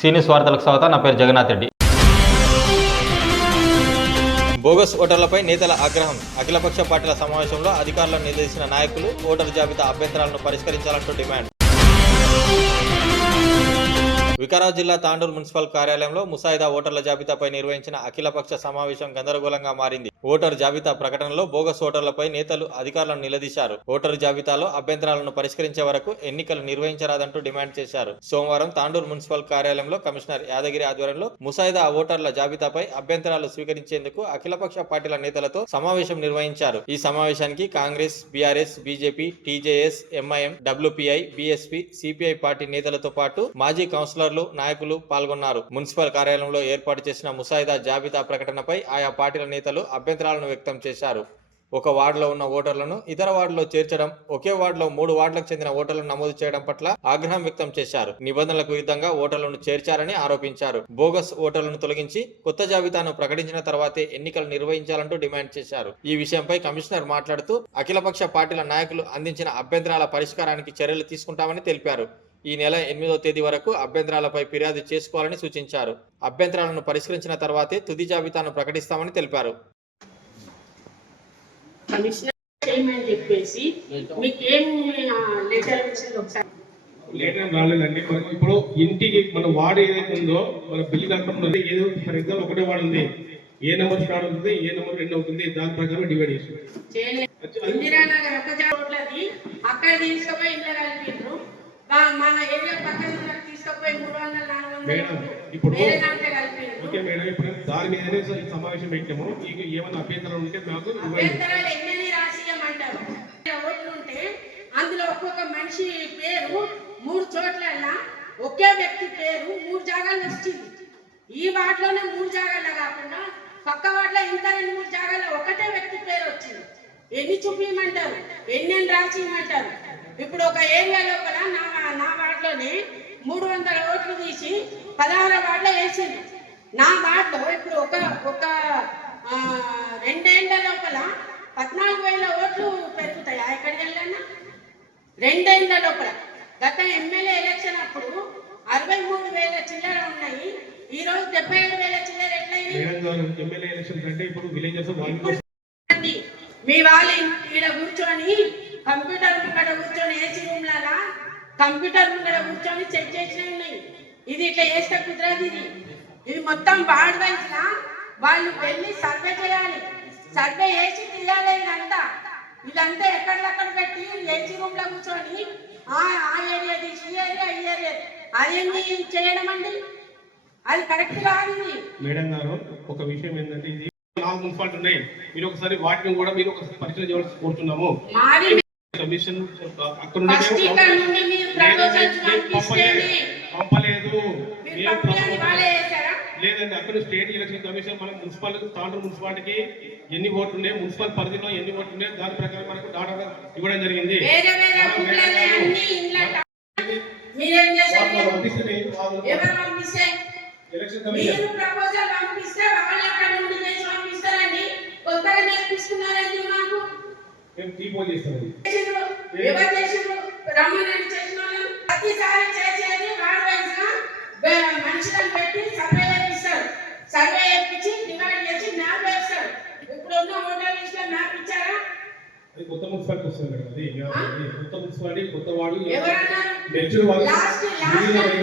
సీనియస్ వార్తలకు స్వాగతం నా పేరు జగన్నాథ్ రెడ్డి. బోగస్ ఓటర్లపై నేతల ఆగ్రహం. అఖిలపక్ష పార్టీల సమావేశంలో అధికారులను నిర్దేశించిన నాయకులు ఓటర్ జాబితా అభ్యంతరాలను పరిష్కరించాలంటూ డిమాండ్. వికారాబాద్ జిల్లా తాండూరు మున్సిపల్ కార్యాలయంలో ముసాయిదా ఓటర్ల జాబితాపై నిర్వహించిన అఖిలపక్ష సమావేశం గందరగోళంగా మారింది. ఓటర్ జాబితా ప్రకటనలో బోగస్ ఓటర్లపై నేతలు అధికారులను నిలదీశారు. ఓటర్ జాబితాలో అభ్యంతరాలను పరిష్కరించే వరకు ఎన్నికలు నిర్వహించరాదంటూ డిమాండ్ చేశారు. సోమవారం తాండూరు మున్సిపల్ కార్యాలయంలో కమిషనర్ యాదగిరి ఆధ్వర్యంలో ముసాయిదా ఓటర్ల జాబితాపై అభ్యంతరాలు స్వీకరించేందుకు అఖిలపక్ష పార్టీల నేతలతో సమావేశం నిర్వహించారు. ఈ సమావేశానికి Congress BRS BJP TJS MIM WPI BSP CPI party నేతలతో పాటు మాజీ కౌన్సిలర్ కౌన్సిలర్లు నాయకులు పాల్గొన్నారు. మున్సిపల్ కార్యాలయంలో ఏర్పాటు చేసిన ముసాయిదా జాబితా ప్రకటనపై ఆయా పార్టీల నేతలు అభ్యంతరాలను వ్యక్తం చేశారు. ఒక వార్డులో ఉన్న ఓటర్లను ఇతర వార్డులో చేర్చడం ఒకే వార్డులో మూడు వార్డులకు చెందిన ఓటర్లను నమోదు చేయడం పట్ల ఆగ్రహం వ్యక్తం చేశారు. నిబంధనలకు విరుద్ధంగా ఓటర్లను చేర్చారని ఆరోపించారు. బోగస్ ఓటర్లను తొలగించి కొత్త జాబితాను ప్రకటించిన తర్వాతే ఎన్నికలు నిర్వహించాలంటూ డిమాండ్ చేశారు. ఈ విషయంపై కమిషనర్ మాట్లాడుతూ అఖిలపక్ష పార్టీల నాయకులు అందించిన అభ్యంతరాల పరిష్కారానికి చర్యలు తీసుకుంటామని తెలిపారు. ఈ నెల ఎనిమిదో తేదీ వరకు అభ్యంతరాలపై ఫిర్యాదు చేసుకోవాలని సూచించారు. అభ్యంతరాలను పరిష్కరించిన తర్వాతే తుది జాబితాను ప్రకటిస్తామని తెలిపారు. కమిషనర్ చేయమని చెప్పేసి మీకేం లెటర్ వచ్చింది ఒకసారి. లేటర్ ఏం రాలేదండి. మరి ఇప్పుడు ఇంటికి మన వార్డు ఏదైతే ఉందో మన బిల్లు కట్టడం ఏదో ఫర్ ఎగ్జాంపుల్ ఒకటే వార్డు ఉంది. ఏ నెంబర్ స్టార్ట్ అవుతుంది ఏ నెంబర్ రెండు అవుతుంది దాని ప్రకారం డివైడ్ చేసి అక్కడ తీసుకుపోయి మన ఏరియా పక్కన తీసుకుపోయి మూడు వందల నాలుగు వందలు ఇప్పుడు- ఓకే మేడం ఇప్పుడు దాని మీదనే సమావేశం పెట్టాము. ఇక ఏమైనా అభ్యంతరాలు ఉంటే మాకు ఇవ్వండి. అభ్యంతరాలు ఎన్నెన్ని రాసియమంటారు ఓట్లు ఉంటే అందులో ఒక్కొక్క మనిషి పేరు మూడు చోట్ల ఒకే వ్యక్తి పేరు మూడు జాగాలు వచ్చింది. ఈ వార్డులోనే మూడు జాగాల్లో కాకుండా పక్క వార్డులో ఇంకా రెండు మూడు జాగాల్లో ఒకటే వ్యక్తి పేరు వచ్చింది. ఎన్ని చూపించమంటారు ఎన్నెన్ని రాసియమంటారు ఇప్పుడు ఒక ఏరియా లోపల నా నా వార్డులోనే మూడు వందల ఓట్లు తీసి పదహారు వార్డులో వేసింది నా వార్డులో ఇప్పుడు ఒక ఒక రెండేళ్ళ లోపల పద్నాలుగు వేల ఓట్లు పెరుగుతాయా? ఎక్కడికి వెళ్ళానా రెండేళ్ళ లోపల. గత ఎమ్మెల్యే ఎలక్షన్ అప్పుడు అరవై మూడు వేల చిల్లర ఉన్నాయి. ఈ రోజు డెబ్బై ఏడు వేల చిల్లర అండి, మీ వాళ్ళు ఈడ కూర్చొని కంప్యూటర్ ముంగడ కూర్చొని ఏసీ రూమ్ లాగా కంప్యూటర్ ముంగడ కూర్చొని చెక్ చేసినవి ఉన్నాయి. ఇది ఇట్లా చేస్తే కుదరదు ఇది. ఇది మొత్తం వార్డ్ వైజ్ వాళ్ళు వెళ్ళి సర్వే చేయాలి. సర్వే చేసి తీయాలి ఇదంతా. ఇదంతా ఎక్కడికక్కడ పెట్టి ఏసీ రూమ్లో కూర్చొని ఆ ఏరియా తీసి ఈ ఏరియా ఈ ఏరియా. అదేంటి చేయడం అండి? అది కరెక్ట్ కాదు మేడం గారు ఒక విషయం ఏంటంటే ఇది నాలుగు మున్సిపాలిటీ ఉన్నాయి. మీరు ఒకసారి వాటిని కూడా మీరు ఒకసారి పరిచయం చేయవలసి కోరుతున్నాము కమిషన్ అక్కడ పంపలేదు. లేదండి అక్కడ స్టేట్ ఎలక్షన్ కమిషన్ మన మున్సిపల్ తాండూరు మున్సిపాలిటీకి ఎన్ని ఓట్లు ఉన్నాయి మున్సిపల్ పరిధిలో ఎన్ని ఓట్లు ఉన్నాయి దాని ప్రకారం మనకు డాటా ఇవ్వడం జరిగింది. వేరే వేరే మనం ఊళ్ళనే మేడం గారు అన్ని ఇండ్ల మీరేం చేశారు వాళ్ళు పంపిస్తే వాళ్ళు ఎవరు పంపిస్తే ఎలక్షన్ కమిషన్ మీరు ప్రపోజల్ పంపిస్తే వాళ్ళు అక్కడ నుండి చేసి పంపిస్తారండి కొత్తగా నేర్పిస్తున్నారండి మాకు మేము టీపోల్ చేస్తాం. ఎవరు చేసిండ్రు? చేసిన ప్రతిసారి చేసేది మనుషులను పెట్టి సర్వే చేపిస్తారు సర్వే చేపించి డివైడ్ చేసి మ్యాప్ వేస్తారు ఇప్పుడు ఉన్న ఓటర్ లిస్ట్లో మ్యాప్ ఇచ్చారా? అది కొత్త మున్సిపాలిటీ వస్తుంది మేడం అది అది కొత్త మున్సిపాలిటీ కొత్త మెచ్యూర్ వాళ్ళు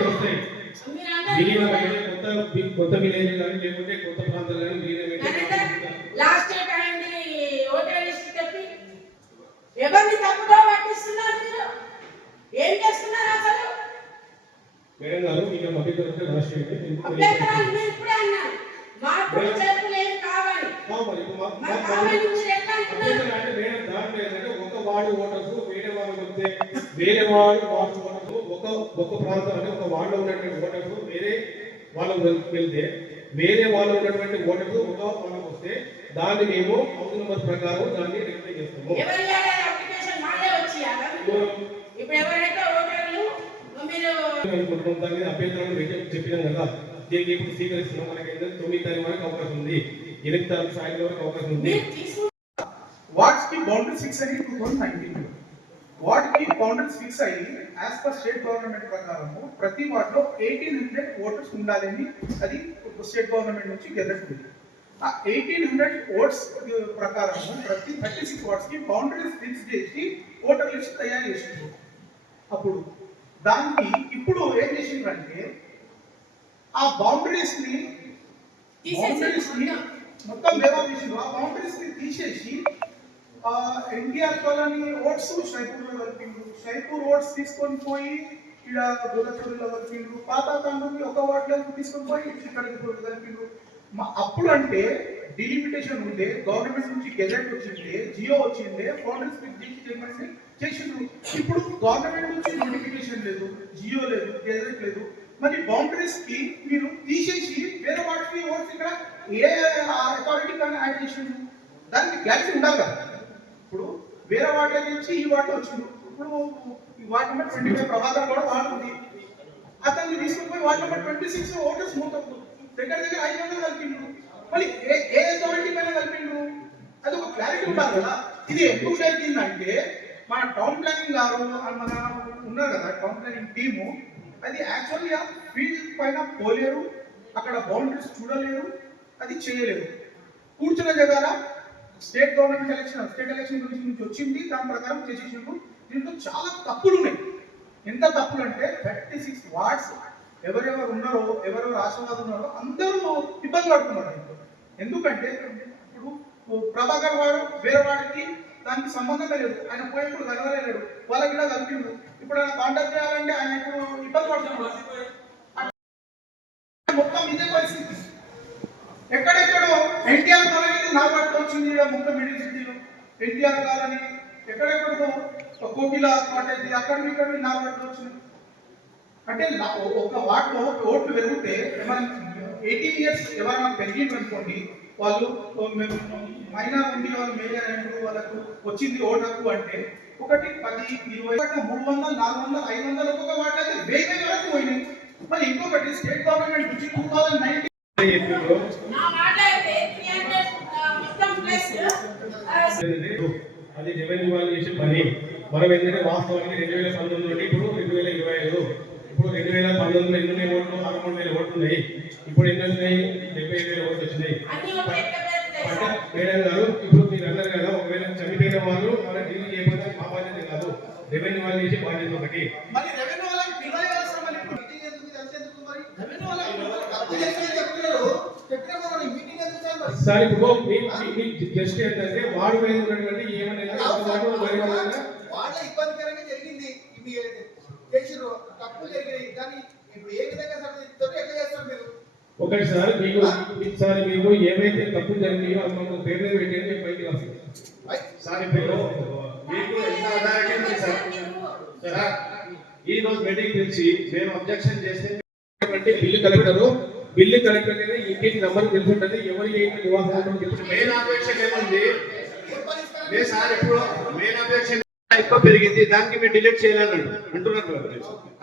వస్తాయి? కొత్త కొత్త విలేజ్ కానీ లేకుంటే కొత్త ప్రాంతాలు కానీ లాస్ట్ డేట్ అయింది ఓటర్ లిస్ట్ చెప్పి ఎవరిని తప్పుగా పట్టిస్తున్నారు మీరు? ఏం చేస్తున్నారు అసలు? మేడం గారు మీకు అభ్యంతరాలు ఇప్పుడే ఏం కావాలి. ఒక వార్డు ఓటర్స్ వేరే వాళ్ళు వస్తే వేరే వార్డు వార్డు ఓటర్స్ ఒక ఒక ప్రాంతం అంటే ఒక వార్డులో ఉన్నటువంటి ఓటర్స్ వేరే వాళ్ళకు వెళ్తే వేరే వాళ్ళు ఉన్నటువంటి ఓటర్స్ ఒక వాళ్ళకి వస్తే దాన్ని మేము హౌస్ నెంబర్ ప్రకారం దాన్ని రెక్టిఫై చేస్తాము ఎవరు ఇవ్వాలి అప్లికేషన్ వాళ్ళే వచ్చి ఇప్పుడు ఎవరైతే ఓటర్లు మీరు దాని అభ్యంతరాలు చెప్పినాం కదా దీనికి ఇప్పుడు స్వీకరిస్తున్నాం. మనకి తొమ్మిది తారీఖు వరకు అవకాశం ఉంది. ఎనిమిది తారీఖు సాయంత్రం వరకు అవకాశం ఉంది. వాట్స్కి బౌండరీ సిక్స్ అని టూ థౌసండ్ నైన్టీన్ వాటికి బౌండరీస్ ఫిక్స్ అయ్యి యాజ్ పర్ స్టేట్ గవర్నమెంట్ ప్రకారము ప్రతి వాటిలో ఎయిటీన్ హండ్రెడ్ ఓటర్స్ ఉండాలని అది స్టేట్ గవర్నమెంట్ నుంచి ఉంది. ఆ ఎయిటీన్ హండ్రెడ్ ఓట్స్ ప్రకారము ప్రతి థర్టీ సిక్స్ వాట్స్కి బౌండరీస్ ఫిక్స్ చేసి ఓటర్ లిస్ట్ తయారు చేసిండ్రు అప్పుడు దానికి ఇప్పుడు ఏం చేసిండ్రంటే ఆ బౌండరీస్ని బౌండరీస్ని మొత్తం. లేవా చేసిండ్రు. ఆ బౌండరీస్ని తీసేసి ఎన్టీఆర్ కాలనీ ఓట్స్ షైపూర్లో కలిపిండ్రు. షైపూర్ ఓట్స్ తీసుకొని పోయి ఇక్కడ గోదావరిలో కలిపిండ్రు. పాత కాండూరి ఒక వార్డులో తీసుకొని పోయి ఇక్కడికి కలిపిండ్రు. మా- అప్పుడు అంటే డిలిమిటేషన్ ఉండే గవర్నమెంట్ నుంచి గెజెట్ వచ్చిండే జియో వచ్చిండే బౌండరీస్ ఫిక్స్ చేసి చేయమని చేసిండ్రు. ఇప్పుడు గవర్నమెంట్ నుంచి నోటిఫికేషన్ లేదు జియో లేదు గెజెట్ లేదు. మరి బౌండరీస్కి మీరు తీసేసి వేరే వాటికి ఓట్స్ ఇక్కడ ఏ అథారిటీ కానీ యాడ్ చేసిండ్రు? దానికి గ్యాప్స్ ఉండాలి కదా. ఇప్పుడు వేరే వాటి నుంచి ఈ వాటి వచ్చిండు ఇప్పుడు ఈ వాటి నెంబర్ ట్వంటీ ఫైవ్ ప్రభాకర్ కూడా వాడుతుంది. అతన్ని తీసుకుని పోయి వాటి నెంబర్ ట్వంటీ సిక్స్ ఓటర్స్ మూతం దగ్గర దగ్గర ఐదు వందలు కలిపిండ్రు. మళ్ళీ ఏ ఏ అథారిటీ పైన కలిపిండ్రు? అది ఒక క్లారిటీ ఉండాలి కదా. ఇది ఎందుకు జరిగిందంటే మన టౌన్ ప్లానింగ్ గారు మన ఉన్నారు కదా టౌన్ ప్లానింగ్ టీము అది యాక్చువల్గా ఫీల్డ్ పైన పోలేరు. అక్కడ బౌండరీస్ చూడలేరు. అది చేయలేరు. కూర్చున్న దగ్గర state government election state election గురించి నుంచి వచ్చింది. దాని ప్రకారం చేసేసిండ్రు. దీంట్లో చాలా తప్పులు ఉన్నాయి. ఎంత తప్పులు అంటే థర్టీ సిక్స్ వార్డ్స్ ఎవరెవరు ఉన్నారో ఎవరెవరు ఆశీర్వాదం ఉన్నారో అందరూ ఇబ్బంది పడుతున్నారు ఇప్పుడు ఎందుకంటే ఇప్పుడు ప్రభాకర్ వాడు వేరే వాడికి దానికి సంబంధం లేదు. ఆయన పోయినప్పుడు కలవలేడు వాళ్ళకి కూడా కలిపిండు ఇప్పుడు ఆయన కాంటాక్ట్ చేయాలంటే ఆయన ఇప్పుడు ఇబ్బంది పడుతున్నాడు మొత్తం ఇదే పరిస్థితి. ఎక్కడెక్కడో ఎన్టీఆర్ కాలనీ నా వాటిలో వచ్చింది ఈడ ముక్క మిడిల్ సిటీలో. ఎన్టీఆర్ కాలనీ ఎక్కడెక్కడో కోకిల కాటేజ్ అక్కడ ఇక్కడ నా వాటిలో వచ్చింది అంటే ఒక వాటిలో ఓట్లు పెరిగితే మనం ఎయిటీన్ ఇయర్స్ ఎవరైనా పెరిగిండ్రు అనుకోండి వాళ్ళు మైనార్ ఉండి వాళ్ళు మేజర్ అయినప్పుడు వాళ్ళకు వచ్చింది ఓటు హక్కు అంటే ఒకటి పది ఇరవై ఒకటి మూడు వందలు నాలుగు వందలు ఐదు వందలు ఒక్కొక్క వాటి అయితే వెయ్యి వెయ్యి వరకు పోయినాయి. మరి ఇంకొకటి స్టేట్ గవర్నమెంట్ నుంచి టూ థౌసండ్ నైన్టీన్ అది రెవెన్యూ వాళ్ళు చేసే పని. మనం ఏంటంటే వాస్తవానికి రెండు వేల పంతొమ్మిది నుండి ఇప్పుడు రెండు వేల ఇరవై ఐదు. రెండు వేల పంతొమ్మిదిలో ఎన్ని ఉన్నాయి ఓట్లు పదమూడు వేల ఓట్లు ఉన్నాయి. ఇప్పుడు ఎన్ని వచ్చినాయి డెబ్బై ఐదు వేల ఓట్లు వచ్చినాయి. మేడం గారు ఇప్పుడు మీరు అన్నారు కదా ఒకవేళ చనిపోయిన వాళ్ళు మన ఢిల్లీ చేయకపోతే మా బాధ్యత కాదు. రెవెన్యూ వాళ్ళు చేసే బాధ్యత ఒకటి. సార్ ఇప్పుడు మీ మీ- మీ జస్ట్ ఏంటంటే వాడు మీద ఉన్నటువంటి వాళ్ళ ఇబ్బందికరంగా జరిగింది. మీ చేసిర్రు. తప్పులు జరిగినాయి. కానీ ఇప్పుడు ఏ విధంగా సరిదిద్దుతారో ఎట్లా చేస్తారు మీరు? ఒకటి సార్ మీకు సార్ మీకు ఏవైతే తప్పులు జరిగినాయో అవి మాకు పేరు పెట్టండి పైకి రాస్తాం సార్ ఇప్పుడు మీకు ఎంత అథారిటీ ఉంది సార్? సార్ ఈ రోజు మీటింగ్ పిలిచి మేము అబ్జెక్షన్ చేస్తే అంటే బిల్లు కలెక్టర్ బిల్లు కలెక్టర్ అనేది ఇంటికి నంబర్ తెలిసి ఉంటుంది. ఎవరి నివాసం మెయిన్ అబ్జెక్షన్ ఏముంది? సార్ ఇప్పుడు మెయిన్ అబ్జెక్షన్ ఎక్కువ పెరిగింది దానికి మీరు డిలీట్ చేయాలని అంటున్నారు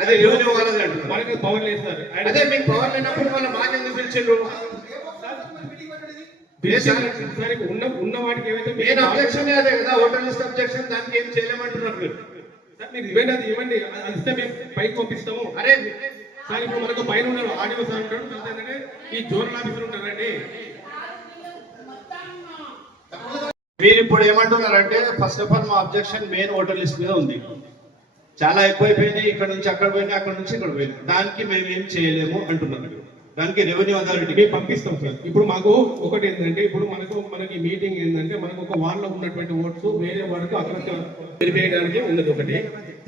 అదే రెవెన్యూ వాళ్ళది అంటున్నారు. పవర్ లేదు సార్. అదే మీకు పవర్ లేనప్పుడు వాళ్ళ మాకు ఎందుకు పిలిచిండ్రు? ఉన్న ఉన్న వాటికి ఏవైతే మెయిన్ అబ్జెక్షన్ అదే కదా అబ్జెక్షన్ దానికి ఏం చేయలేమంటున్నారు మీరు? సార్ మీరు ఇవ్వండి అది ఇవ్వండి. అది ఇస్తే మేము పైకి పంపిస్తాము. అరే సార్ ఇప్పుడు మనకు పైన ఉన్నారు ఆడియో సార్ ఉంటాడు ఈ జోనల్ ఆఫీసర్ ఉంటారండి మొత్తం మీరు ఇప్పుడు ఏమంటున్నారంటే ఫస్ట్ ఆఫ్ ఆల్ మా అబ్జెక్షన్ మెయిన్ ఓటర్ లిస్ట్ మీద ఉంది. చాలా ఎక్కువైపోయినాయి ఇక్కడ నుంచి అక్కడ పోయినాయి అక్కడ నుంచి ఇక్కడ పోయినాయి దానికి మేము ఏం చేయలేము అంటున్నారు. దానికి రెవెన్యూ అథారిటీకి పంపిస్తాం సార్. ఇప్పుడు మాకు ఒకటి ఏంటంటే ఇప్పుడు మనకు మనకి మీటింగ్ ఏంటంటే మనకు ఒక వార్డులో ఉన్నటువంటి ఓట్స్ వేరే వాడికి అక్కడ పెరిగేయడానికి ఉన్నది ఒకటి.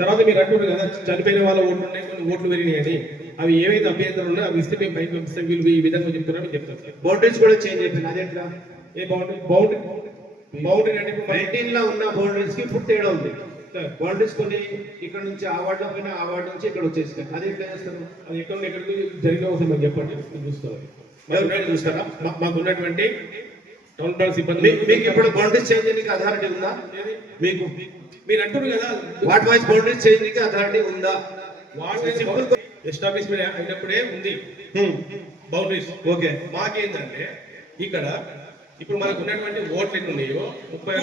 తర్వాత మీరు అంటున్నారు కదా చనిపోయిన వాళ్ళ ఓట్లు ఉన్నాయి కొన్ని ఓట్లు పెరిగినాయని అవి ఏవైతే అభ్యంతరం ఉన్నాయో అవి ఇస్తే మేము పైకి పంపిస్తాం వీళ్ళు ఈ విధంగా చెప్తున్నారని చెప్తాం సార్. బౌండరీస్ కూడా చేంజ్ అయిపోయింది అదేంట్రా? ఏ బౌండరీ బౌండరీ బౌండరీ అంటే మనకి- నైన్టీన్లో ఉన్న బౌండరీస్కి ఇప్పుడు తేడా ఉంది. బౌండరీస్ కొన్ని ఇక్కడ నుంచి ఆ వార్డులో పోయినా ఆ వార్డు నుంచి ఇక్కడ వచ్చేసినాయి అది ఎట్లా చేస్తారు? అది ఎక్కడ ఎక్కడికి జరిగిన అవసరం మాకు చెప్పండి. చూసుకోవాలి చూస్తారా? మాకు ఉన్నటువంటి టౌన్ ప్లాన్ సిబ్బంది. మీ- మీకు ఇప్పుడు బౌండరీస్ చేంజ్ చేయడానికి అథారిటీ ఉందా? మీకు మీరు అంటున్నారు కదా. వైజ్ బౌండరీస్ చేంజ్ చేయడానికి అథారిటీ ఉందా? వాళ్ళు సింపుల్ ఎస్టాబ్లిష్మెంట్ అయినప్పుడే ఉంది. బౌండరీస్ ఓకే మాకేంటంటే ఇక్కడ ఇప్పుడు మనకు ఉన్నటువంటి ఓట్లు ఎన్ని ఉన్నాయో ముప్పై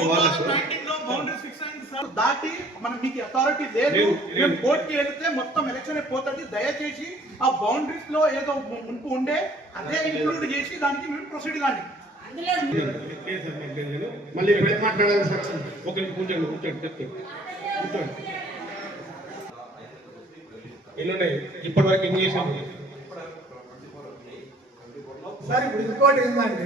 అయింది సార్ దాటి మనం మీకు అథారిటీ లేదు. మేము కోర్టుకి వెళ్తే మొత్తం ఎలక్షన్ అయిపోతుంది దయచేసి ఆ బౌండరీస్లో ఏదో మునుపు ఉండే అదే ఇంక్లూడ్ చేసి దానికి మేము ప్రొసీడ్ కానీ మళ్ళీ ఎప్పుడైతే మాట్లాడాలి సార్? ఒక కూర్చోండి కూర్చోండి చెప్తాను. కూర్చోండి. ఎన్ని ఉన్నాయి ఇప్పటి వరకు ఎన్ని చేసాము సార్ ఇప్పుడు ఇంకోటి ఏంటంటే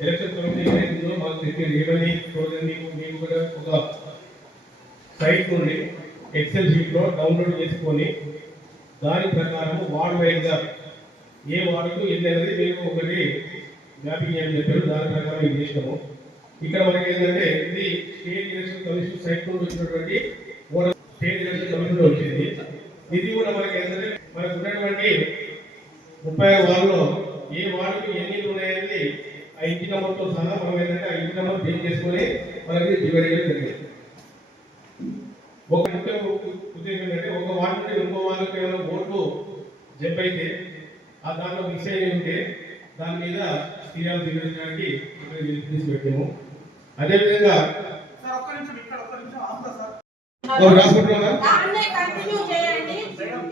ఎలక్షన్ తొమ్మిది ఏదైతుందో మాకు తెలియదు. ఏమని రోజు మేము కూడా ఒక సైట్ నుండి ఎక్సెల్ షీట్లో డౌన్లోడ్ చేసుకొని దాని ప్రకారం వార్డ్ వైజ్గా ఏ వార్డుకు ఎన్ని అనేది మేము ఒకటి మ్యాపింగ్ అని చెప్పారు. దాని ప్రకారం ఇది చేసినాము ఇక్కడ మనకి ఏంటంటే ఇది స్టేట్ ఎలక్షన్ కమిషన్ సైట్ నుండి వచ్చినటువంటి స్టేట్ ఎలక్షన్ కమిషన్ వచ్చింది. ఇది కూడా మనకి ఏంటంటే మనకు ఉన్నటువంటి ముప్పై ఆరు వార్డులో ఏ వార్డుకి ఎన్ని ఉన్నాయని ఆ ఇంటి నెంబర్తో సహా మనం ఏంటంటే ఆ ఇంటి నెంబర్ చేసుకొని మనకి డివైడ్ జరిగింది. ఒక ముఖ్య ఉద్దేశం ఏంటంటే ఒక వార్డు నుండి ఇంకో వార్డుకి ఏమైనా ఓట్లు జంప్ అయితే ఆ దాంట్లో మిస్ అయ్యి ఉంటే దాని మీద ఫిర్యాదు స్వీకరించడానికి ఇక్కడ తీసి పెట్టాము. అదేవిధంగా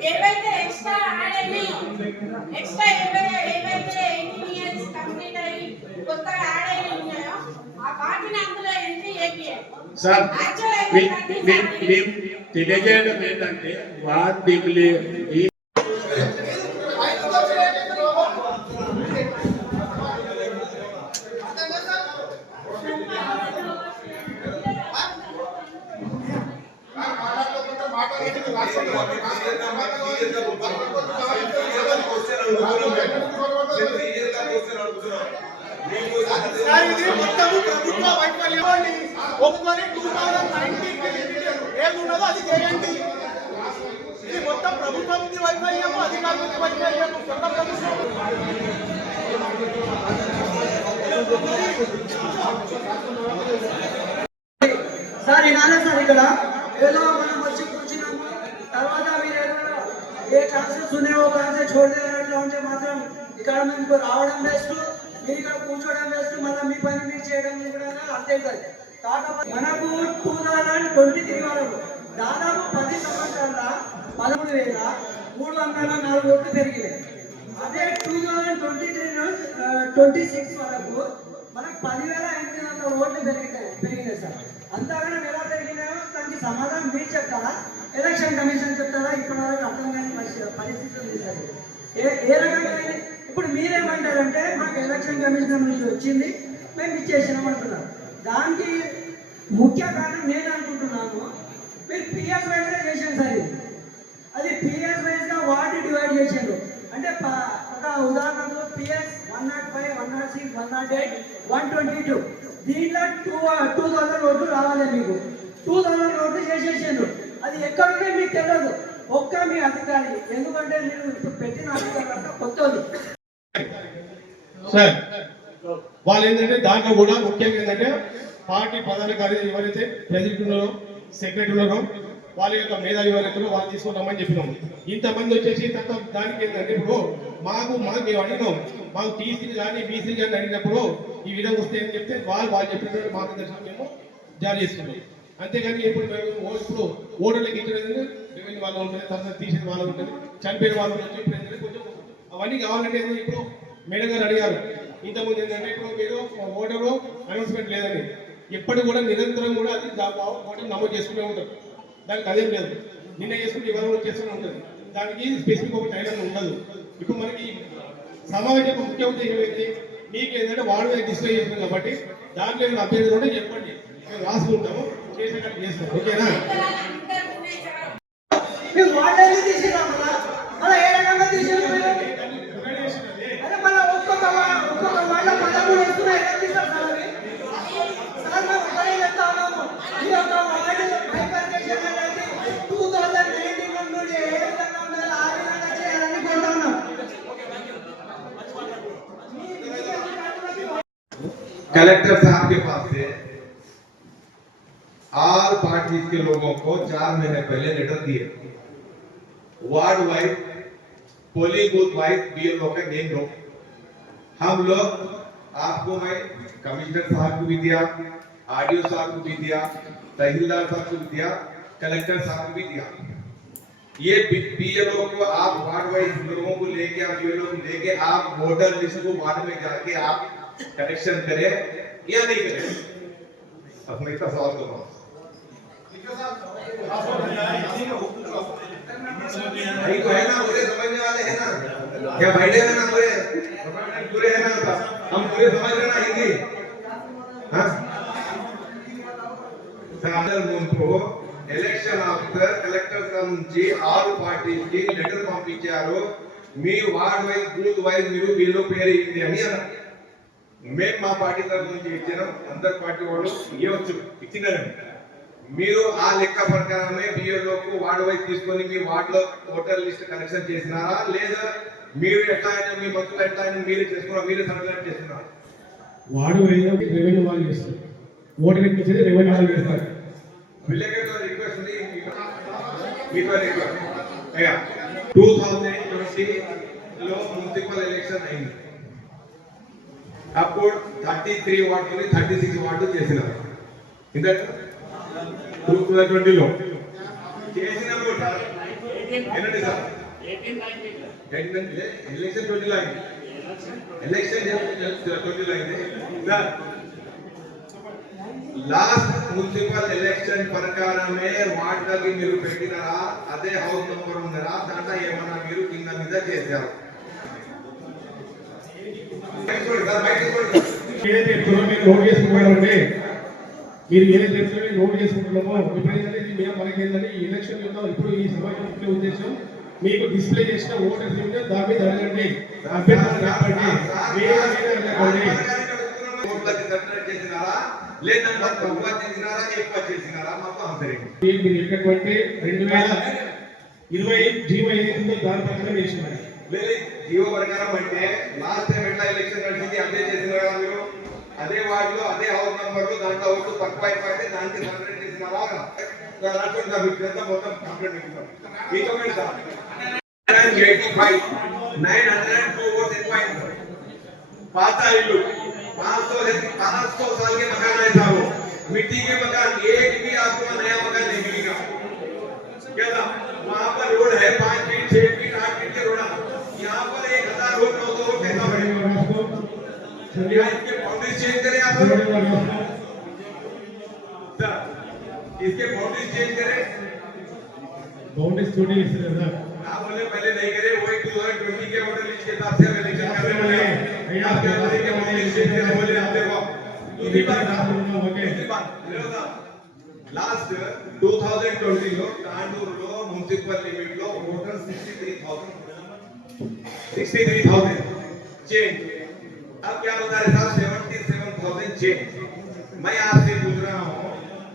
ఏవైతే ఎక్స్ట్రా యాడ్ ఎక్స్ట్రా ఏవైతే ఏవైతే ఎయిటీన్ ఇయర్స్ కంప్లీట్ అయ్యి కొత్తగా యాడ్ అయిన ఉన్నాయో ఆ వాటిని అందులో ఎంట్రీ చేయండి సార్ మేము తెలియజేయడం ఏంటంటే వార్డు ఈ సార్ ఇది మొత్తము ప్రభుత్వ వైఫల్యం ఒప్పుకొని టూ థౌజండ్ నైన్టీన్ ఏది ఉన్నదో అది చేయండి ఇది మొత్తం ప్రభుత్వం వైఫల్యము అధికారుల వైఫల్యము కొత్త ప్రభుత్వం సార్ ఇనాలే సార్ ఇక్కడ ఏదో మనం వచ్చి కూర్చున్నాము తర్వాత మీరు ఏదో ఏ క్లాసెస్ ఉన్నాయో క్లాసెస్ చూడలేనట్లు ఉంటే మాత్రం ఇక్కడ మీకు రావడం వేస్ట్ మీరు ఇక్కడ కూర్చోవడం వేస్ట్ మళ్ళీ మీ పని మీరు చేయడం కూడా అంతే కాదు కాకపోతే మనకు టూ థౌజండ్ ట్వంటీ త్రీ వరకు దాదాపు పది సంవత్సరాల పదమూడు వేల మూడు వందల నాలుగు ఓట్లు పెరిగినాయి అదే two thousand twenty three twenty six వరకు మనకు పదివేల ఎనిమిది వందల ఓట్లు పెరిగినాయి పెరిగినాయి సార్. అంతగానో ఎలా పెరిగినాయో దానికి సమాధానం మీరు చెప్తారా ఎలక్షన్ కమిషన్ చెప్తారా? ఇప్పటి వరకు అర్థం కాని పరిస్థితి పరిస్థితి ఉంది సార్. ఏ ఏ రకమైన ఇప్పుడు మీరేమంటారంటే మాకు ఎలక్షన్ కమిషన్ నుంచి వచ్చింది మేము ఇచ్చేసినాం అంటున్నారు. దానికి ముఖ్య కారణం నేను అనుకుంటున్నాను మీరు పిఎస్ వైజ్గా చేసాను సార్ ఇది. అది పిఎస్ వైజ్గా వార్డు డివైడ్ చేసిండ్రు. అంటే ఒక ఉదాహరణకు PS one nought five one nought six one nought eight one twenty two దీంట్లో టూ టూ థౌసండ్ రోడ్లు రావాలి మీకు. టూ థౌసండ్ రోడ్లు చేసేసిండ్రు. అది ఎక్కడుంటే మీకు తెలియదు ఒక్క మీ అధికారి. ఎందుకంటే నేను ఇప్పుడు పెట్టిన అధికారులు కొత్తది. సార్ వాళ్ళు ఏంటంటే దాంట్లో కూడా ముఖ్యంగా ఏంటంటే పార్టీ ప్రధాన కార్యదర్శి ఎవరైతే ప్రెసిడెంట్ ఉన్నారో సెక్రటరీ ఉన్నారో వాళ్ళ యొక్క మేధావి ఎవరైతే వాళ్ళు తీసుకుంటామని చెప్పినాం. ఇంతమంది వచ్చేసి తర్వాత దానికి ఏంటంటే ఇప్పుడు మాకు మాకు మేము అడిగినాం. మాకు టీసీ కానీ బీసీ కానీ అడిగినప్పుడు ఈ విధంగా వస్తే అని చెప్తే వాళ్ళు వాళ్ళు చెప్పిన మార్గదర్శనం మేము జారీ చేస్తున్నాం అంతేగాని ఇప్పుడు మేము ఇప్పుడు ఓటర్లకు ఇచ్చేది రెవెన్యూ వాళ్ళు ఉంటుంది తర్వాత తీసేది వాళ్ళు ఉంటుంది చనిపోయిన వాళ్ళు ఉంటుంది ఇప్పుడు కొంచెం అవన్నీ కావాలంటే ఇప్పుడు మేడం గారు అడిగారు ఇంతకుముందు ఏంటంటే ఇప్పుడు మీరు అనౌన్స్మెంట్ లేదని ఎప్పటి కూడా నిరంతరం కూడా అది ఓటర్ నమోదు చేసుకునే ఉంటారు. దానికి అదేం లేదు. నిన్న చేసుకుంటే ఇవాళ కూడా చేస్తూనే ఉంటుంది దానికి స్పెసిఫిక్ ఒక టైం ఉండదు. ఇప్పుడు మనకి సమావేశం యొక్క ముఖ్య ఉద్దేశం ఏంటి మీకు ఏంటంటే వాడు డిస్ప్లే చేస్తుంది కాబట్టి దాంట్లో ఏమైనా అభ్యర్థులు ఉంటే చెప్పండి. మేము రాసుకుంటాము చేసేటట్టు చేస్తాం. ఓకేనా? का लो। हम लोग आपको मैं कमिश्नर साहब को भी दिया, आरडीओ साहब को भी दिया, तहसीलदार साहब को भी दिया, कलेक्टर साहब को भी दिया। ये बीएलओ को आप वार्ड वाइज लोगों को लेके आप बीएलओ को लेके आप वोटर लिस्ट को वार्ड में जाके आप कनेक्शन करें या नहीं करें? अब मैं इसका सवाल कर रहा हूँ। तो है ना पूरे समझने वाले हैं ना। क्या बैठे हैं ना पूरे पूरे हैं ना हम पूरे समझ रहे ना हिंदी हाँ సాదర్ ముందు ఎలక్షన్ ఆఫీసర్ కలెక్టర్ గారి నుంచి ఆరు పార్టీకి లెటర్ పంపించారు మీ వార్డ్ వైజ్ బూత్ వైజ్ మీరు బిల్లు పేరు ఇవ్వండి అని అన్నారు మేము మా పార్టీ తరఫు నుంచి ఇచ్చినాం అందరు పార్టీ వాళ్ళు ఇవ్వచ్చు ఇచ్చినారండి మీరు ఆ లెక్క ప్రకారమే బిఎల్ఓకు వార్డు వైజ్ తీసుకొని మీ వార్డులో ఓటర్ లిస్ట్ కలెక్షన్ చేసినారా లేదా మీరు ఎట్లా అయినా మీ మంత్రులు ఎట్లా అయినా మీరే చేసుకున్నారా మీరే సర్కులేట్ చేస్తున్నారా. వాడు రెవెన్యూ వాళ్ళు చేస్తారు. ఓటర్ ఎక్కించేది రెవెన్యూ వాళ్ళు చేస్తారు. విలేకరుల రిక్వెస్ట్ ఉంది. మీతో రిక్వెస్ట్ అయ్యా టూ థౌజండ్ ట్వంటీ లో మున్సిపల్ ఎలక్షన్ అయింది. అప్పుడు థర్టీ త్రీ వార్డుని థర్టీ సిక్స్ వార్డు చేసినారు ఇంత టూ థౌజండ్ ట్వంటీలో చేసినప్పుడు ఏంటండి సార్? ఏంటంటే ಎಲೆಕ್ಷನ್ ట్వంటీలో ಆಗಿದೆ ಎಲೆಕ್ಷನ್ ట్వంటీలో ಆಗಿದೆ ಸರ್ లాస్ట్ మున్సిపల్ ఎలక్షన్ ప్రకారమే వార్డులకి మీరు పెట్టినారా? అదే హౌస్ నెంబర్ ఉన్నారా దాంట్లో ఏమన్నా మీరు కింద మీద చేశారు? మీరు నోట్ చేసుకుంటున్నారంటే నోట్ చేసుకుంటున్నామో విపరీతంగా మేము మనకి ఏంటంటే ఈ ఎలక్షన్ యొక్క ఇప్పుడు ఈ సమాజం ముఖ్య ఉద్దేశం మీకు డిస్ప్లే చేసిన ఓటర్స్ ఉంటే దాని మీద అడగండి. మీరు చెప్పినటువంటి రెండు వేల ఇరవై జీవో ఏదైతుందో దాని ప్రకారం వేసినారు జీవో ప్రకారం అంటే లాస్ట్ టైం ఎట్లా ఎలక్షన్ నడిచింది అదే చేసినారా మీరు? అదే వార్డులో అదే హౌస్ నంబర్లో దాంట్లో ఓట్లు తక్కువ అయిపోతే దానికి సపరేట్ చేసినారా రాసుకోండి సార్ మీకు ఎంత మొత్తం కంప్లైంట్ ఇస్తున్నాం మీ comment sir eighty five nine hundred and two votes ఎక్కువ అయింది पाता है लोग पाँच सौ पाँच सौ साल के मकान है साहब वो। मिट्टी के मकान एक भी आपको नया मकान नहीं मिलेगा क्या था वहाँ पर रोड है पाँच फीट छह फीट आठ फीट के रोड है। यहाँ पर एक हजार रोड नौ सौ रोड कैसा बनेगा क्या इसके बाउंड्री चेंज करें आप लोग सर, इसके बाउंड्री चेंज करें బౌండరీస్ తోటి ఇస్తారు కదా आप बोले पहले नहीं करे वो एक टू थाउजेंड ट्वेंटी के वोटर लिस्ट के हिसाब से हम इलेक्शन कर रहे हैं आप क्या बोले कि वोटर लिस्ट चेंज करे बोले आप देखो दूसरी बात दूसरी बात मेरे साहब లాస్ట్ టూ థౌజండ్ ట్వంటీలో తాండూరులో మున్సిపల్ లిమిట్ లో voter sixty three thousand sixty three thousand change अब क्या बता रहे साहब सेवेंटी सेवन थाउजेंड चेंज मैं आपसे पूछ रहा हूँ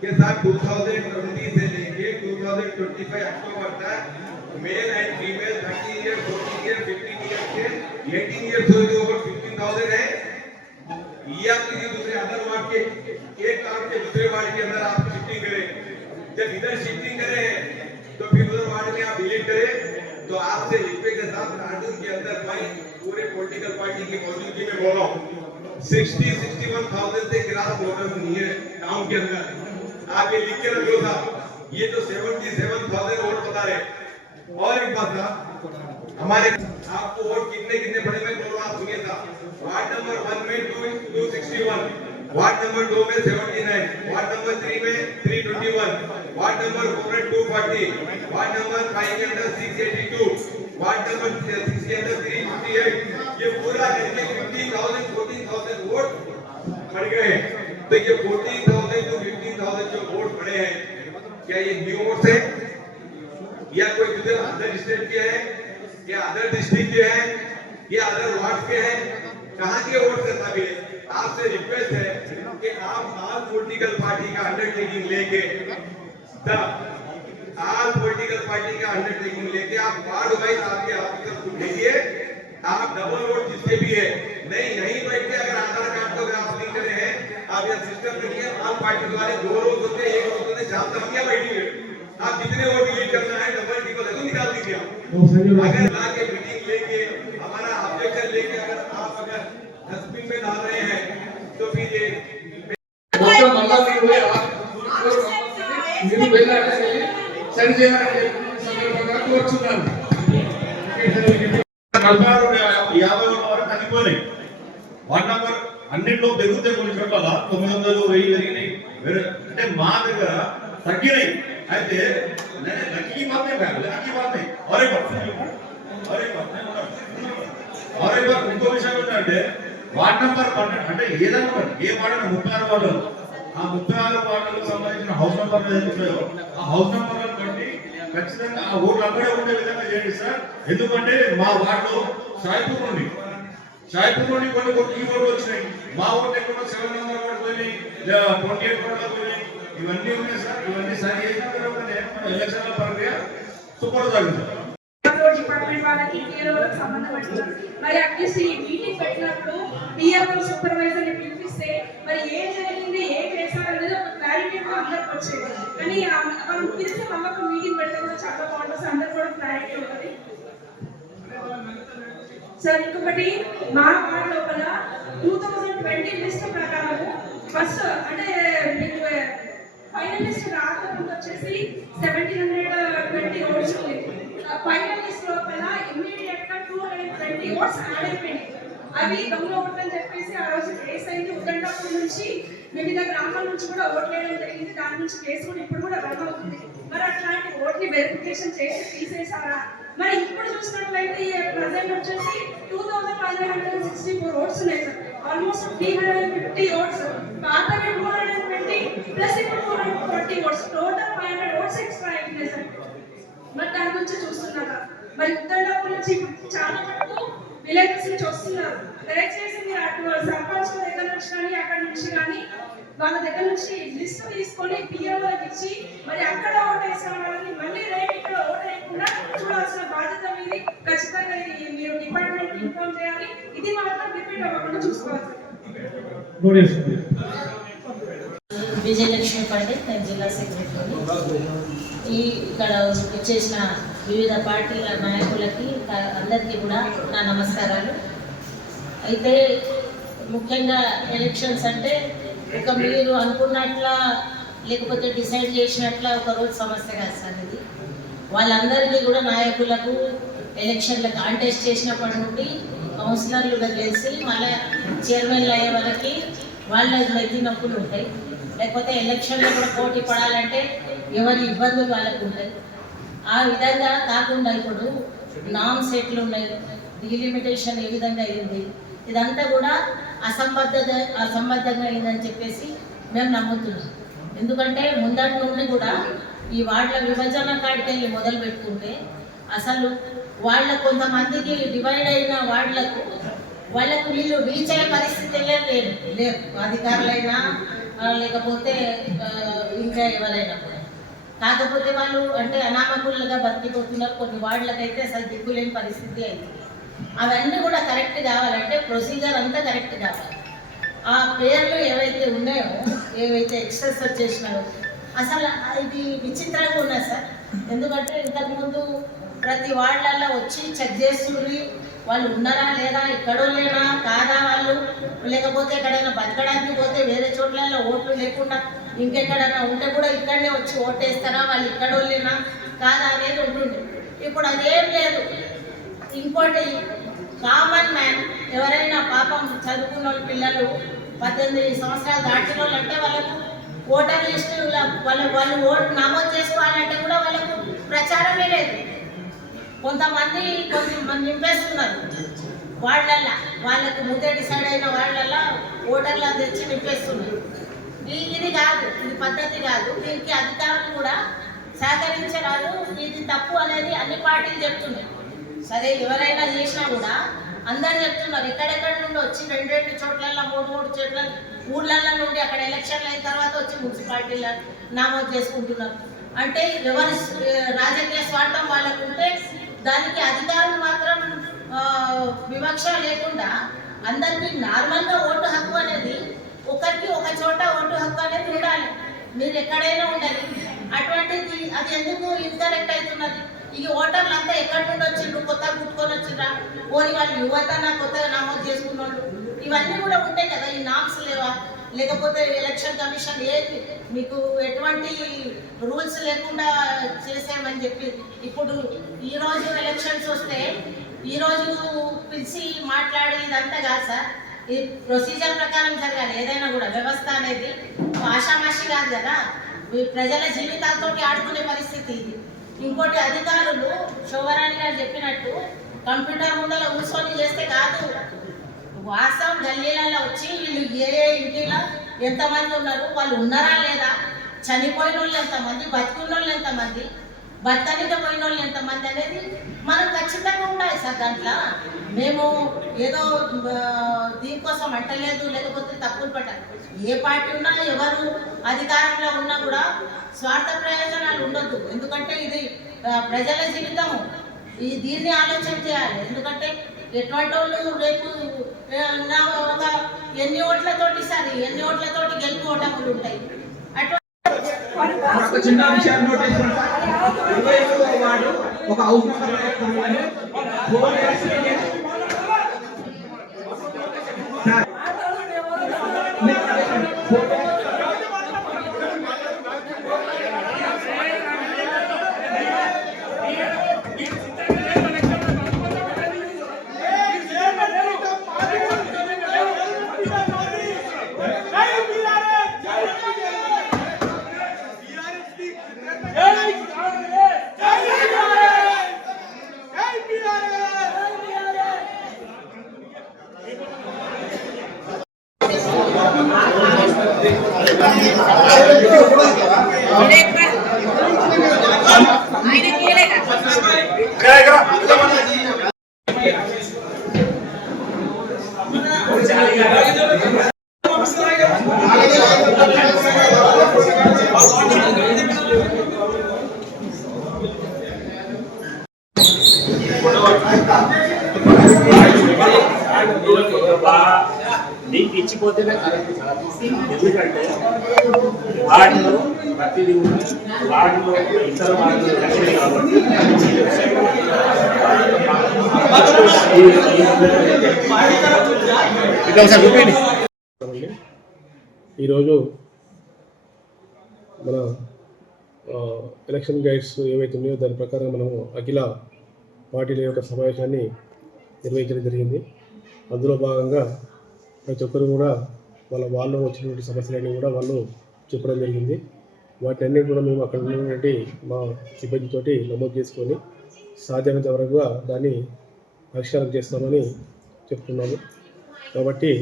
कि साहब 2020 से लेके 2025 अक्टूबर तक male and female 30 year 40 year 15 year के 18 ईयर से ओवर 15000 है, या किसी दूसरे अदर वार्ड के, एक वार्ड के दूसरे वार्ड के अंदर आप शिफ्टिंग करें। जब इधर शिफ्टिंग करें तो फिर उधर वार्ड में आप डिलीट करें तो आपसे रिक्वेस्ट है साहब कार्टून के अंदर मैं पूरे पॉलिटिकल पार्टी की मौजूदगी में बोल। हूँ सिक्सटी सिक्सटी वन थाउज़ेंड से गिलास वोटर्स नहीं है गाँव के अंदर। ये लिख के रखो साहब ये तो सेवेंटी सेवन थाउज़ेंड वोट बता रहे। और एक बात साहब हमारे आपको वोट कितने कितने पड़े मैं बोल रहा सुनिए साहब वार्ड नंबर वन में two two sixty one ward number two में seventy nine ward number three में three twenty one ward number four में two forty ward number five के अंदर six eighty two ward number six के अंदर three fifty eight ये पूरा करके fifteen thousand fourteen thousand vote पड़ गए तो ये फोर्टीन पड़े हैं, क्या ये न्यू वोट है या कोई दूसरे अदर स्टेट के हैं? या अदर डिस्ट्रिक्ट के हैं? या अदर वार्ड के हैं? कहाँ के वोट से सभी आपसे रिक्वेस्ट है कि आप ऑल पॉलिटिकल पार्टी का अंडरटेकिंग लेके तब ऑल पॉलिटिकल पार्टी का अंडरटेकिंग लेके आप वार्ड वाइज आपके ऑफिसर को भेजिए। आप डबल वोट जिसके भी है। नहीं यहीं बैठ के अगर आधार कार्ड अगर आप लिंक करे हैं। आप यह सिस्टम देखिए आप पार्टी वाले दो रोज होते एक रोज होते शाम तक क्या बैठी है आप कितने वोट डिलीट करना है डबल टिकल है तो निकाल दीजिए आप अगर ला के मीटिंग लेके हमारा ऑब्जेक्शन लेके अगर आप अगर डस्टबिन में डाल रहे हैं तो फिर ये मतलब मंगा नहीं हुए आप मेरे बेटा चाहिए सर అన్నింటిలో పెరుగుతాయి కొన్ని చోట్ల. తొమ్మిది వందలు వెయ్యి పెరిగినాయి. అంటే మా దగ్గర తగ్గినాయి. అయితే నేను లక్కీ మాత్రమే కాదు. లక్కీ మాత్రమే. అరే అరే అరే ఇంకో విషయం ఏంటంటే వార్డ్ నెంబర్ పన్నెండు అంటే ఏదైనా ఏ వార్డు ముప్పై ఆరు వార్డు ఆ ముప్పై ఆరు వార్డులకు సంబంధించిన హౌస్ నెంబర్ ఏదైతే ఉన్నాయో ఆ హౌస్ నంబర్లను బట్టి ఖచ్చితంగా ఆ ఓట్లు అక్కడే ఉండే విధంగా చేయండి సార్. ఎందుకంటే మా వార్డులో సాయిపూర్ ఉంది. సాయిపూర్ కొన్ని కొన్ని ఈ ఓట్లు వచ్చినాయి. మా ఓట్లు ఎక్కడో సెవెన్ హండ్రెడ్ ఓట్లు పోయినాయి. ట్వంటీ ఎయిట్ ఓట్లు పోయినాయి. ఇవన్నీ ఉన్నాయి సార్. ఇవన్నీ సరి చేసిన తర్వాత ఎలక్షన్ల ప్రక్రియ సూపర్ జరుగుతుంది. డిపార్ట్మెంట్ వాళ్ళకి సంబంధం మరి అట్లీస్ట్ ఈ మీటింగ్ పెట్టినప్పుడు పిఎల్ సూపర్వైజర్ సార్ ఇంకొకటి మా వార్డ్ లోపల టూ థౌజండ్ ట్వంటీ లిస్ట్ ప్రకారము ఫస్ట్ అంటే మీకు ఫైనల్ లిస్ట్ రాకముందు వచ్చేసి సెవెంటీన్ హండ్రెడ్ ట్వంటీ ఓట్స్ ఉంది. ఫైనల్ లిస్ట్ లోపల ఇమ్మీడియట్గా two hundred twenty votes add అయిపోయింది అవి దొంగ ఓట్లు చెప్పేసి ఆ రోజు కేసు అయింది. ఉదండపూర్ నుంచి వివిధ గ్రామాల నుంచి కూడా ఓట్లు వేయడం జరిగింది. దాని నుంచి కేసు కూడా ఇప్పుడు కూడా రన్ అవుతుంది. మరి అట్లాంటి ఓట్ని వెరిఫికేషన్ చేసి తీసేసారా మరి ఇప్పుడు చూసినట్లయితే ప్రజెంట్ వచ్చేసి two thousand five hundred sixty four votes ఉన్నాయి sir almost three hundred fifty votes పాతవి టూ హండ్రెడ్ ట్వంటీ ప్లస్ ఇప్పుడు two hundred forty votes total five hundred votes extra అయిపోయినాయి సార్ మరి దాని గురించి చూస్తున్నారా? మరి ఉత్తర నుంచి ఇప్పుడు చాలా వరకు విలేజెస్ నుంచి వస్తున్నారు. దయచేసి మీరు అటు సర్పంచ్ దగ్గర నుంచి కానీ అక్కడ నుంచి కానీ వాళ్ళ దగ్గర నుంచి లిస్ట్ తీసుకొని పిఎల్ఓ ఇచ్చి మరి అక్కడ ఓట్ వేసిన వాళ్ళని మళ్ళీ రేపు ఇక్కడ ఓట్ వేయకుండా చూడాల్సిన బాధ్యత మీది. ఖచ్చితంగా మీరు డిపార్ట్మెంట్ ఇన్ఫార్మ్ చేయాలి. ఇది మాత్రం రిపీట్ అవ్వకుండా చూసుకోవాలి. విజయలక్ష్మి పండిత్ నేను జిల్లా సెక్రటరీ ఈ ఇక్కడ వచ్చేసిన వివిధ పార్టీల నాయకులకి అందరికీ కూడా నా నమస్కారాలు. అయితే ముఖ్యంగా ఎలక్షన్స్ అంటే ఒక మీరు అనుకున్నట్ల లేకపోతే డిసైడ్ చేసినట్ల ఒక రోజు సమస్య కాదు సార్ ఇది. వాళ్ళందరికీ కూడా నాయకులకు ఎలక్షన్లకు కాంటెస్ట్ చేసినప్పటి నుండి కౌన్సిలర్లుగా గెలిచి మళ్ళీ చైర్మన్లు అయ్యే వాళ్ళకి వాళ్ళ మెత్తి నొప్పులు ఉంటాయి. లేకపోతే ఎలక్షన్లో కూడా పోటీ పడాలంటే ఎవరి ఇబ్బందులు వాళ్ళకు ఉంటాయి. ఆ విధంగా కాకుండా ఇప్పుడు నామ్స్ సెట్లు ఉన్నాయి డిలిమిటేషన్ ఏ విధంగా అయింది? ఇదంతా కూడా అసంబద్ధత అసంబద్ధంగా అయిందని చెప్పేసి మేము నమ్ముతున్నాం. ఎందుకంటే ముందటి నుండి కూడా ఈ వాళ్ళ విభజన కాడికెళ్ళి మొదలు పెట్టుకుంటే అసలు వాళ్ళ కొంతమందికి డివైడ్ అయిన వాళ్ళకు వాళ్ళకు వీళ్ళు రీచ్ అయ్యే పరిస్థితులే లేదు. లేవు అధికారులైనా లేకపోతే ఇంకా ఎవరైనా కూడా. కాకపోతే వాళ్ళు అంటే అనామకులుగా బతికిపోతున్నారు. కొన్ని వార్డులకైతే అసలు దిక్కులేని పరిస్థితి అయింది. అవన్నీ కూడా కరెక్ట్ కావాలంటే ప్రొసీజర్ అంతా కరెక్ట్ కావాలి. ఆ పేర్లు ఏవైతే ఉన్నాయో ఏవైతే ఎక్స్ట్రెస్ వచ్చేసినాయో అసలు ఇది విచిత్రంగా ఉన్నది సార్. ఎందుకంటే ఇంతకుముందు ప్రతి వాళ్ళల్లో వచ్చి చెక్ చేస్తుంది వాళ్ళు ఉన్నారా లేదా ఎక్కడో లేనా కాదా వాళ్ళు? లేకపోతే ఎక్కడైనా బతకడానికి పోతే వేరే చోట్లలో ఓట్లు లేకుండా ఇంకెక్కడైనా ఉంటే కూడా ఇక్కడనే వచ్చి ఓటేస్తారా? వాళ్ళు ఇక్కడ లేనా కాదా అనేది ఉంటుండే. ఇప్పుడు అదేం లేదు. ఇంకోటి కామన్ మ్యాన్ ఎవరైనా పాపం చదువుకున్న వాళ్ళ పిల్లలు పద్దెనిమిది సంవత్సరాలు దాటిన వాళ్ళు అంటే వాళ్ళకు ఓటర్ లిస్టు వాళ్ళ వాళ్ళు ఓటు నమోదు చేసుకోవాలంటే కూడా వాళ్ళకు ప్రచారమే లేదు. కొంతమంది కొంతమంది నింపేస్తున్నారు. వాళ్ళల్లా వాళ్ళకు ముందే డిసైడ్ అయిన వాళ్ళల్లా ఓటర్ల తెచ్చి నింపేస్తున్నారు. ఈ- ఇది కాదు ఇది పద్ధతి కాదు. దీనికి అధికారులు కూడా సహకరించరాదు. ఇది తప్పు అనేది అన్ని పార్టీలు చెప్తున్నాయి. సరే ఎవరైనా చేసినా కూడా అందరు చెప్తున్నారు ఎక్కడెక్కడ నుండి వచ్చి రెండు రెండు చోట్ల మూడు మూడు చోట్ల ఊర్లలో నుండి అక్కడ ఎలక్షన్లు అయిన తర్వాత వచ్చి మున్సిపాలిటీల నామోదు చేసుకుంటున్నారు. అంటే ఎవరి రాజకీయ స్వార్థం వాళ్ళకు ఉంటే దానికి అధికారులు మాత్రం వివక్ష లేకుండా అందరికీ నార్మల్గా ఓటు హక్కు అనేది ఒకరికి ఒక చోట ఓటు హక్కు అనేది ఉండాలి. మీరు ఎక్కడైనా ఉండాలి అటువంటిది అది ఎందుకు ఇన్కరెక్ట్ అవుతున్నది? ఈ ఓటర్లు అంతా ఎక్కడి నుండి వచ్చిండ్రు? కొత్తగా పుట్టుకొని వచ్చిండ్రా? పోని వాళ్ళు నా కొత్తగా నమోదు చేసుకున్న వాళ్ళు ఇవన్నీ కూడా ఉంటాయి కదా ఈ నామ్స్ లేవా? లేకపోతే ఎలక్షన్ కమిషన్ ఏది? మీకు ఎటువంటి రూల్స్ లేకుండా చేసామని చెప్పి. ఇప్పుడు ఈ రోజు ఎలక్షన్స్ వస్తే ఈ రోజు పిలిచి మాట్లాడి ఇదంతా కాదు సార్. ఈ ప్రొసీజర్ ప్రకారం జరగాలి. ఏదైనా కూడా వ్యవస్థ అనేది ఆషామాషి కాదు కదా. ప్రజల జీవితాలతోటి ఆడుకునే పరిస్థితి ఇది. ఇంకోటి అధికారులు శోభరాణి గారు చెప్పినట్టు కంప్యూటర్ ముందర కూర్చొని చేస్తే కాదు. వాస్తవం గల్లీలలో వచ్చి వీళ్ళు ఏ ఏ ఇంటిలో ఎంతమంది ఉన్నారు వాళ్ళు ఉన్నారా లేదా? చనిపోయిన వాళ్ళు ఎంతమంది బతికున్న వాళ్ళు ఎంతమంది బతకనిక పోయిన వాళ్ళు ఎంతమంది అనేది మనం ఖచ్చితంగా ఉండాలి సార్ దాంట్లో. మేము ఏదో దీనికోసం అంటలేదు లేకపోతే తప్పులు పట్టాలి ఏ పార్టీ ఉన్నా ఎవరు అధికారంలో ఉన్నా కూడా స్వార్థ ప్రయోజనాలు ఉండొద్దు ఎందుకంటే ఇది ప్రజల జీవితము ఈ దీన్ని ఆలోచన చేయాలి. ఎందుకంటే ఎటువంటి వాళ్ళు రేపు ఒక ఎన్ని ఓట్లతోటి సరే ఎన్ని ఓట్లతోటి గెలుపు ఓటములు ఉంటాయి? అటువంటి చిన్న విషయాన్ని నోటీస్ ఇరవై ఐదవ వార్డు ఒక హౌస్ నెంబర్ స్థానంలో ఫోర్ ఇయర్స్ సార్ వాటిలో ఇతర వాటిలో కాబట్టి ఈరోజు మన ఎలక్షన్ గైడ్స్ ఏవైతే ఉన్నాయో దాని ప్రకారం మనము అఖిల పార్టీల యొక్క సమావేశాన్ని నిర్వహించడం జరిగింది. అందులో భాగంగా ప్రతి ఒక్కరు కూడా వాళ్ళ వాళ్ళు వచ్చినటువంటి సమస్యలన్నీ కూడా వాళ్ళు చెప్పడం జరిగింది. వాటన్నిటి కూడా మేము అక్కడ ఉన్నటువంటి మా సిబ్బందితోటి నమోదు చేసుకొని సాధ్యమైనంత వరకుగా దాన్ని పరిష్కారం చేస్తామని చెప్తున్నాము. కాబట్టి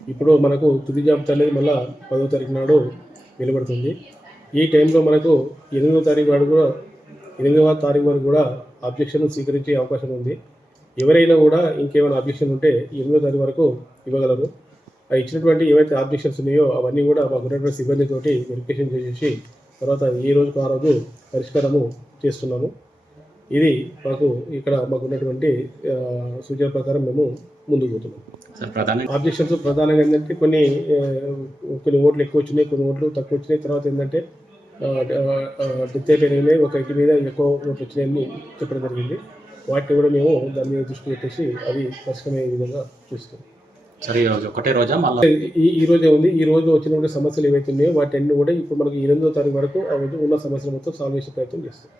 ఇప్పుడు మనకు తుది జాబితా అనేది మళ్ళీ పదో తారీఖు నాడు వెలువడుతుంది ఈ టైంలో మనకు ఎనిమిదో తారీఖు వరకు కూడా ఎనిమిదవ తారీఖు వరకు కూడా అబ్జెక్షన్ స్వీకరించే అవకాశం ఉంది. ఎవరైనా కూడా ఇంకేమైనా అబ్జెక్షన్ ఉంటే ఎనిమిదో తారీఖు వరకు ఇవ్వగలరు. ఇచ్చినటువంటి ఏవైతే ఆబ్జెక్షన్స్ ఉన్నాయో అవన్నీ కూడా మాకు ఉన్నటువంటి సిబ్బందితోటి వెరిఫికేషన్ చేసేసి తర్వాత ఏ రోజుకు ఆ రోజు పరిష్కారము చేస్తున్నాము. ఇది మాకు ఇక్కడ మాకు ఉన్నటువంటి సూచన ప్రకారం మేము ముందుకు పోతున్నాం. ఆబ్జెక్షన్స్ ప్రధానంగా ఏంటంటే కొన్ని కొన్ని ఓట్లు ఎక్కువ వచ్చినాయి కొన్ని ఓట్లు తక్కువ వచ్చినాయి. తర్వాత ఏంటంటే డెత్ అయిపోయినాయి ఒక ఇంటి మీద ఎక్కువ ఓట్లు వచ్చినాయని చెప్పడం జరిగింది. వాటిని కూడా మేము దాని మీద దృష్టి పెట్టేసి అవి పరిష్కరమయ్యే విధంగా చూస్తాం సరే ఈ రోజు ఒకటే రోజా? మళ్ళీ ఈ ఈ రోజే ఉంది. ఈ రోజు వచ్చినటువంటి సమస్యలు ఏవైతే ఉన్నాయో వాటి అన్ని కూడా ఇప్పుడు మనకి ఎనిమిదో తారీఖు వరకు ఆ రోజు ఉన్న సమస్యలు మొత్తం సాల్వ్ చేసే ప్రయత్నం చేస్తాం.